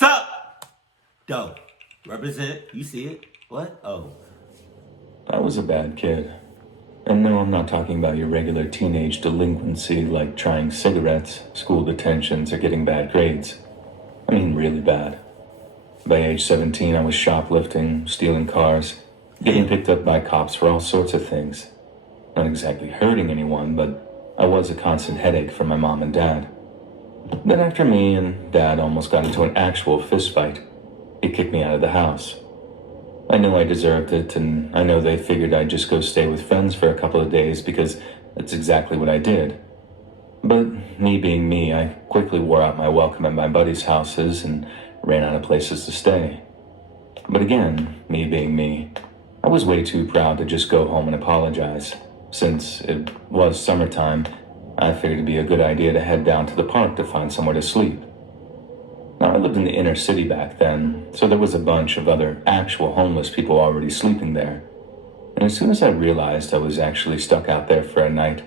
Sup? Dope. Represent. You see it? What? Oh. I was a bad kid. And no, I'm not talking about your regular teenage delinquency like trying cigarettes, school detentions, or getting bad grades. I mean really bad. By age 17, I was shoplifting, stealing cars, getting picked up by cops for all sorts of things. Not exactly hurting anyone, but I was a constant headache for my mom and dad. Then after me and Dad almost got into an actual fist fight, he kicked me out of the house. I know I deserved it, and I know they figured I'd just go stay with friends for a couple of days because that's exactly what I did. But me being me, I quickly wore out my welcome at my buddies' houses and ran out of places to stay. But again, me being me, I was way too proud to just go home and apologize. Since it was summertime, I figured it'd be a good idea to head down to the park to find somewhere to sleep. Now, I lived in the inner city back then, so there was a bunch of other actual homeless people already sleeping there. And as soon as I realized I was actually stuck out there for a night,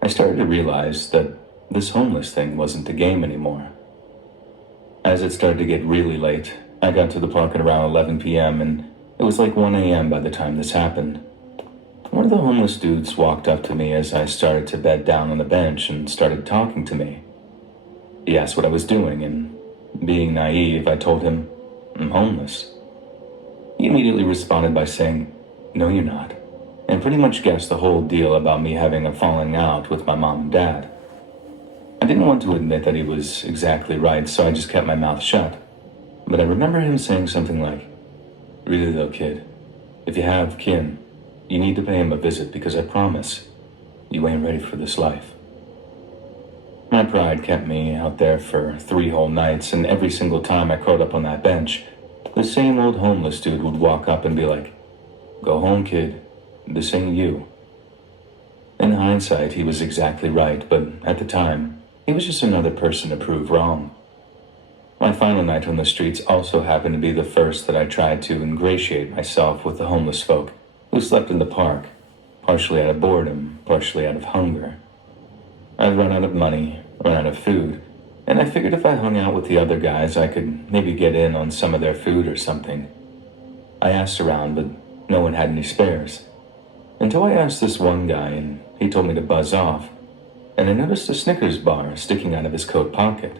I started to realize that this homeless thing wasn't the game anymore. As it started to get really late, I got to the park at around 11 p.m. and it was like 1 a.m. by the time this happened. One of the homeless dudes walked up to me as I started to bed down on the bench and started talking to me. He asked what I was doing, and being naive, I told him, I'm homeless. He immediately responded by saying, no, you're not, and pretty much guessed the whole deal about me having a falling out with my mom and dad. I didn't want to admit that he was exactly right, so I just kept my mouth shut. But I remember him saying something like, really though, kid, if you have kin, you need to pay him a visit because I promise, you ain't ready for this life. My pride kept me out there for 3 whole nights, and every single time I curled up on that bench, the same old homeless dude would walk up and be like, go home, kid, this ain't you. In hindsight, he was exactly right, but at the time, he was just another person to prove wrong. My final night on the streets also happened to be the first that I tried to ingratiate myself with the homeless folk who slept in the park, partially out of boredom, partially out of hunger. I'd run out of money, run out of food, and I figured if I hung out with the other guys, I could maybe get in on some of their food or something. I asked around, but no one had any spares. Until I asked this one guy, and he told me to buzz off, and I noticed a Snickers bar sticking out of his coat pocket.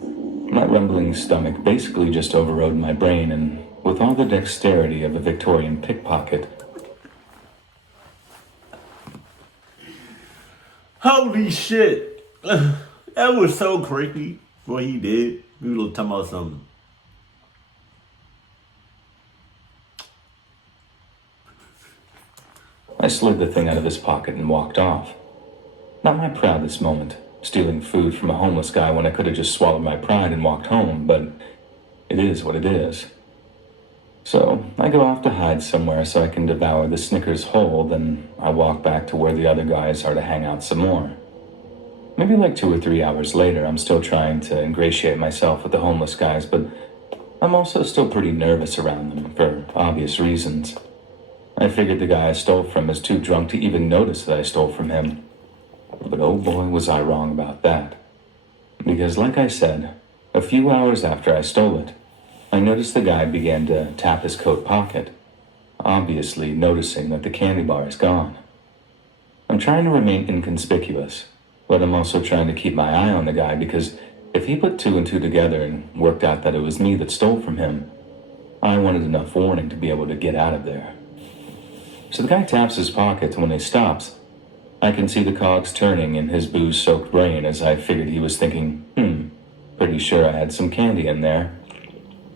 My rumbling stomach basically just overrode my brain, and with all the dexterity of a Victorian pickpocket, Holy shit. That was so creepy what he did. We were talking about something. I slid the thing out of his pocket and walked off. Not my proudest moment, stealing food from a homeless guy when I could have just swallowed my pride and walked home, but it is what it is. So I go off to hide somewhere so I can devour the Snickers whole, then I walk back to where the other guys are to hang out some more. Maybe like 2 or 3 hours later, I'm still trying to ingratiate myself with the homeless guys, but I'm also still pretty nervous around them for obvious reasons. I figured the guy I stole from is too drunk to even notice that I stole from him. But oh boy, was I wrong about that. Because like I said, a few hours after I stole it, I noticed the guy began to tap his coat pocket, obviously noticing that the candy bar is gone. I'm trying to remain inconspicuous, but I'm also trying to keep my eye on the guy because if he put 2 and 2 together and worked out that it was me that stole from him, I wanted enough warning to be able to get out of there. So the guy taps his pocket, and when he stops, I can see the cogs turning in his booze-soaked brain as I figured he was thinking, pretty sure I had some candy in there.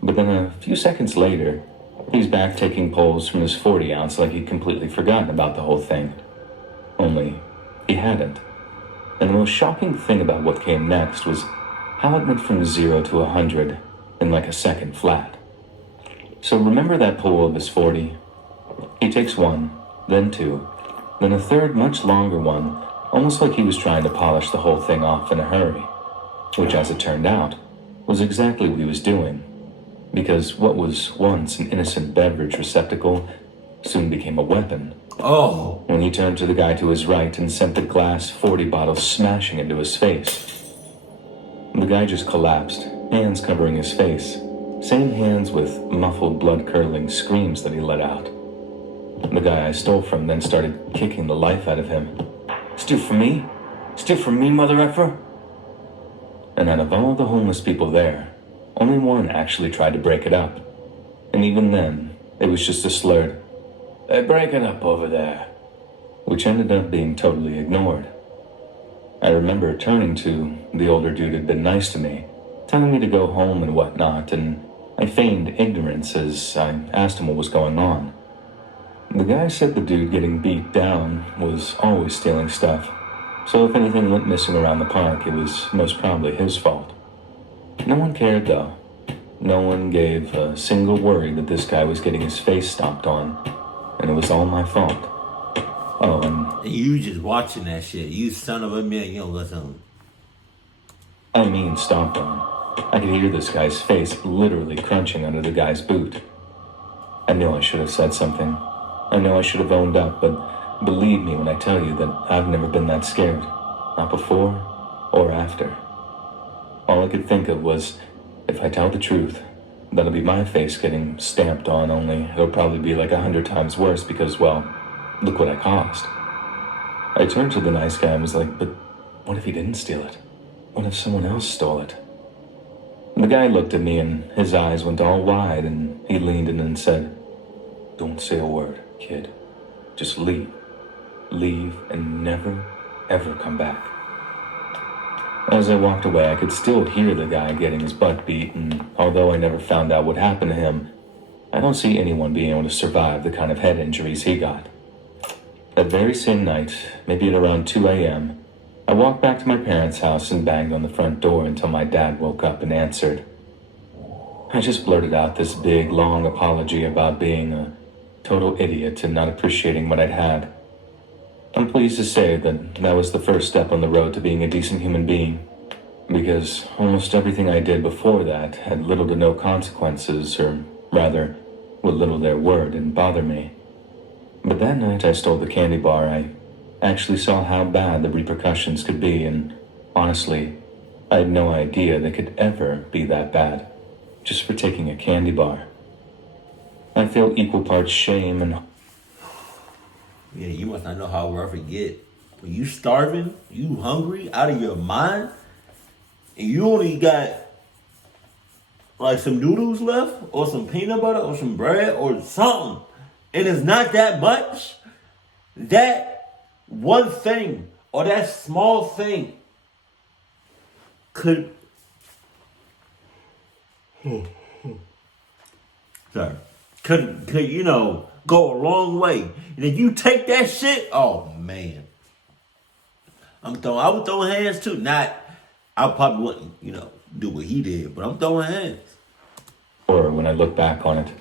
But then a few seconds later, he's back taking pulls from his 40-ounce like he'd completely forgotten about the whole thing. Only, he hadn't. And the most shocking thing about what came next was how it went from 0 to 100 in like a second flat. So remember that pull of his 40? He takes 1, then 2, then a third much longer one, almost like he was trying to polish the whole thing off in a hurry. Which, as it turned out, was exactly what he was doing. Because what was once an innocent beverage receptacle soon became a weapon. Oh. When he turned to the guy to his right and sent the glass 40 bottle smashing into his face. The guy just collapsed, hands covering his face, Same hands with muffled, blood-curdling screams that he let out. The guy I stole from then started kicking the life out of him. Steal from me? Steal from me, mother effer? And out of all the homeless people there, only one actually tried to break it up. And even then, it was just a slurred, "Hey, break it up over there," which ended up being totally ignored. I remember turning to the older dude who'd been nice to me, telling me to go home and whatnot, and I feigned ignorance as I asked him what was going on. The guy said the dude getting beat down was always stealing stuff, so if anything went missing around the park, it was most probably his fault. No one cared, though. No one gave a single worry that this guy was getting his face stomped on, and it was all my fault. Oh, And you just watching that shit. You son of a man, you don't listen. I mean stomped on. I could hear this guy's face literally crunching under the guy's boot. I knew I should have said something. I know I should have owned up, but believe me when I tell you that I've never been that scared. Not before or after. All I could think of was, if I tell the truth, that'll be my face getting stamped on, only it'll probably be like 100 times worse because, well, look what I caused. I turned to the nice guy and was like, but what if he didn't steal it? What if someone else stole it? The guy looked at me and his eyes went all wide and he leaned in and said, "Don't say a word, kid. Just leave. Leave and never, ever come back." As I walked away, I could still hear the guy getting his butt beat, and although I never found out what happened to him, I don't see anyone being able to survive the kind of head injuries he got. That very same night, maybe at around 2 a.m., I walked back to my parents' house and banged on the front door until my dad woke up and answered. I just blurted out this big, long apology about being a total idiot and not appreciating what I'd had. I'm pleased to say that was the first step on the road to being a decent human being, because almost everything I did before that had little to no consequences, or rather, what little there were didn't bother me. But that night I stole the candy bar, I actually saw how bad the repercussions could be, and honestly, I had no idea they could ever be that bad, just for taking a candy bar. I feel equal parts shame and... Yeah, you must not know how rough it get. When you starving, you hungry, out of your mind, and you only got like some noodles left, or some peanut butter, or some bread, or something, and it's not that much, that one thing, or that small thing, could go a long way. And if you take that shit, oh man. I would throw hands too. I probably wouldn't, do what he did, but I'm throwing hands. Or when I look back on it,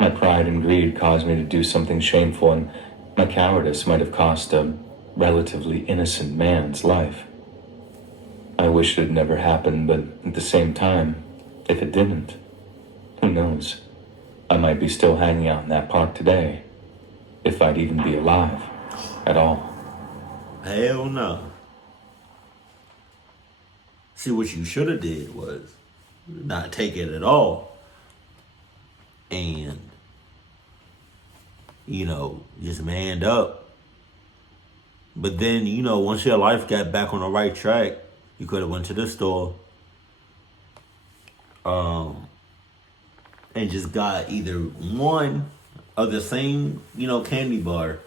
my pride and greed caused me to do something shameful, and my cowardice might have cost a relatively innocent man's life. I wish it had never happened, but at the same time, if it didn't, who knows? I might be still hanging out in that park today, if I'd even be alive at all. Hell no. See, what you should have did was not take it at all. And, just manned up. But then, once your life got back on the right track, you could have went to the store and just got either one of the same, candy bar,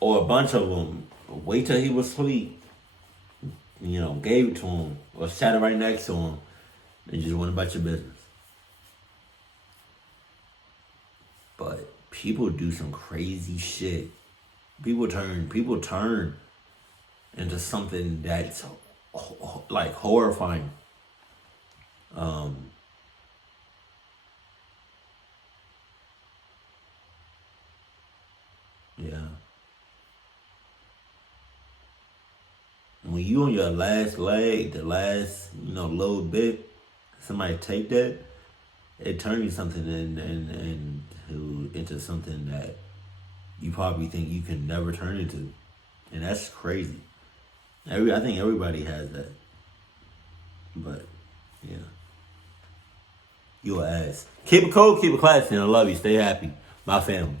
or a bunch of them. Wait till he was asleep, gave it to him, or sat it right next to him, and just went about your business. But people do some crazy shit. People turn into something that's like horrifying. Yeah. When you on your last leg, the last, little bit, somebody take that, it turns something into something that you probably think you can never turn into. And that's crazy. I think everybody has that. But, yeah. You an ass. Keep it cool, keep it classy, and I love you. Stay happy. My family.